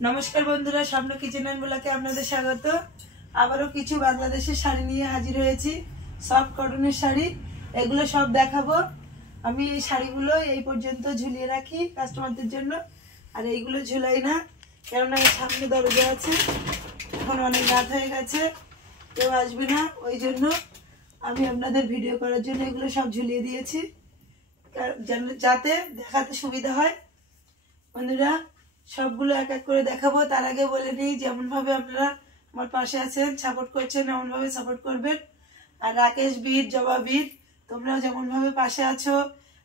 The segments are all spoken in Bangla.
নমস্কার বন্ধুরা, স্বপ্ন কিচেন এন্ড ব্লগে আপনাদের স্বাগত। আবারও কিছু বাংলাদেশের শাড়ি নিয়ে হাজির হয়েছি, সফট কটনের শাড়ি। এগুলো সব দেখাবো। আমি এই শাড়িগুলো এই পর্যন্ত ঝুলিয়ে রাখি কাস্টমারদের জন্য, আর এইগুলো ঝুলাই না, কেননা সামনে দরজা আছে, এখন অনেক রাত হয়ে গেছে, কেউ আসবে না, ওই জন্য আমি আপনাদের ভিডিও করার জন্য এগুলো সব ঝুলিয়ে দিয়েছি, যাতে দেখাতে সুবিধা হয়। বন্ধুরা, সবগুলো এক এক করে দেখাবো। তার আগে বলে নিই, যেমন ভাবে আপনারা আমার পাশে আছেন, সাপোর্ট করছেন, এমন ভাবে সাপোর্ট করবেন। আর রাকেশ বীর, জবা বীর, তোমরাও যেমন ভাবে পাশে আছো,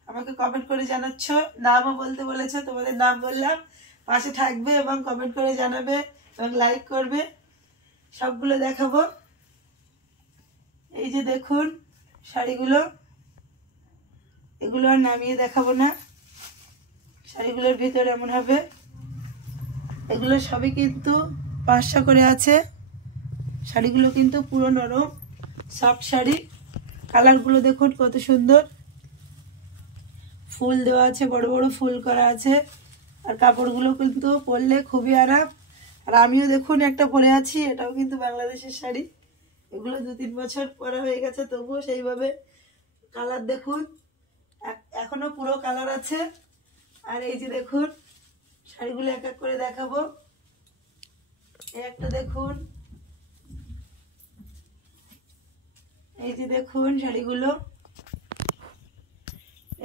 আমাকে কমেন্ট করে জানাচ্ছ, নামও বলতে বলেছো, তোমাদের নাম বললাম। পাশে থাকবে এবং কমেন্ট করে জানাবে এবং লাইক করবে। সবগুলো দেখাবো। এই যে দেখুন শাড়িগুলো, এগুলো আর নামিয়ে দেখাবো না। শাড়িগুলোর ভিতরে এমন হবে। এগুলো সবই কিন্তু 500 করে আছে। শাড়িগুলো কিন্তু পুরো নরম সফট শাড়ি। কালারগুলো দেখুন কত সুন্দর, ফুল দেওয়া আছে, বড় বড় ফুল করা আছে। আর কাপড়গুলো কিন্তু পরলে খুবই আরাম। আর আমিও দেখুন একটা পরে আছি, এটাও কিন্তু বাংলাদেশের শাড়ি। এগুলো 2-3 বছর পরা হয়ে গেছে, তবুও সেইভাবে কালার দেখুন, এখনো পুরো কালার আছে। আর এই যে দেখুন শাড়িগুলো এক এক করে দেখাবো। এই একটা দেখুন, এই যে দেখুন শাড়িগুলো।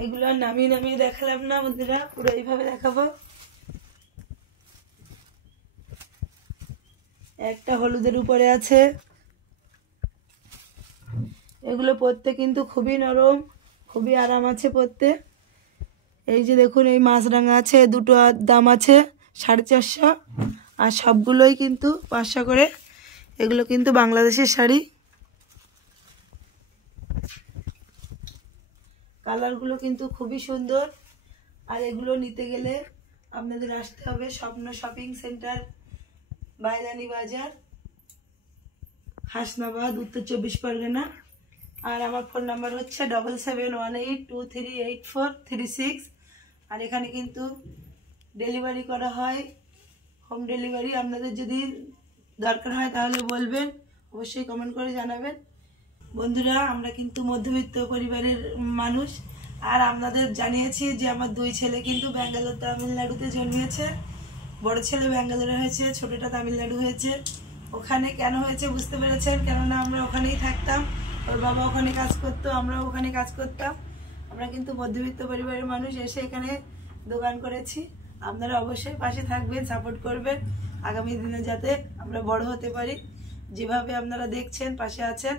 এগুলো আর নামিয়ে নামিয়ে দেখালাম না বন্ধুরা, পুরো এইভাবে দেখাবো। একটা হলুদের উপরে আছে। এগুলো পরতে কিন্তু খুবই নরম, খুবই আরাম আছে পরতে। এই যে দেখুন এই মাছরাঙা আছে, দুটো দাম আছে 450, আর সবগুলোই কিন্তু 500 করে। এগুলো কিন্তু বাংলাদেশের শাড়ি। কালারগুলো কিন্তু খুবই সুন্দর। আর এগুলো নিতে গেলে আপনাদের আসতে হবে স্বপ্ন শপিং সেন্টার, বাইরানি বাজার, হাসনাবাদ, উত্তর 24 পরগনা। আর আমার ফোন নাম্বার হচ্ছে 7718238436। আর এখানে কিন্তু ডেলিভারি করা হয়, হোম ডেলিভারি। আপনাদের যদি দরকার হয় তাহলে বলবেন, অবশ্যই কমেন্ট করে জানাবেন। বন্ধুরা, আমরা কিন্তু মধ্যবিত্ত পরিবারের মানুষ। আর আপনাদের জানিয়েছি যে আমার 2 ছেলে কিন্তু ব্যাঙ্গালোর, তামিলনাড়ুতে জন্মিয়েছে। বড় ছেলে ব্যাঙ্গালোরে হয়েছে, ছোটটা তামিলনাড়ু হয়েছে। ওখানে কেন হয়েছে বুঝতে পেরেছেন, কেননা আমরা ওখানেই থাকতাম, ওর বাবা ওখানে কাজ করতো, আমরাও ওখানে কাজ করতাম। আমরা কিন্তু মধ্যবিত্ত পরিবারের মানুষ, এসে এখানে দোকান করেছি। আপনারা অবশ্যই পাশে থাকবেন, সাপোর্ট করবেন, আগামী দিনে যাতে আমরা বড় হতে পারি। যেভাবে আপনারা দেখছেন পাশে আছেন,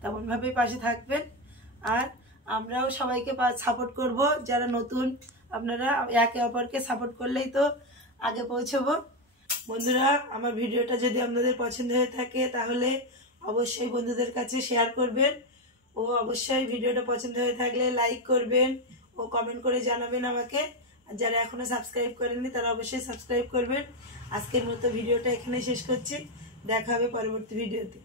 তেমনভাবেই পাশে থাকবেন। আর আমরাও সবাইকে সাপোর্ট করব, যারা নতুন। আপনারা একে অপরকে সাপোর্ট করলেই তো আগে পৌঁছবো। বন্ধুরা, আমার ভিডিওটা যদি আপনাদের পছন্দ হয়ে থাকে তাহলে অবশ্যই বন্ধুদের কাছে শেয়ার করবেন, ও অবশ্যই ভিডিওটা পছন্দ হয়ে থাকলে লাইক করবেন ও কমেন্ট করে জানাবেন আমাকে। আর যারা এখনো সাবস্ক্রাইব করেননি তারা অবশ্যই সাবস্ক্রাইব করবেন। আজকের মতো ভিডিওটা এখানে শেষ করছি, দেখা হবে পরবর্তী ভিডিওতে।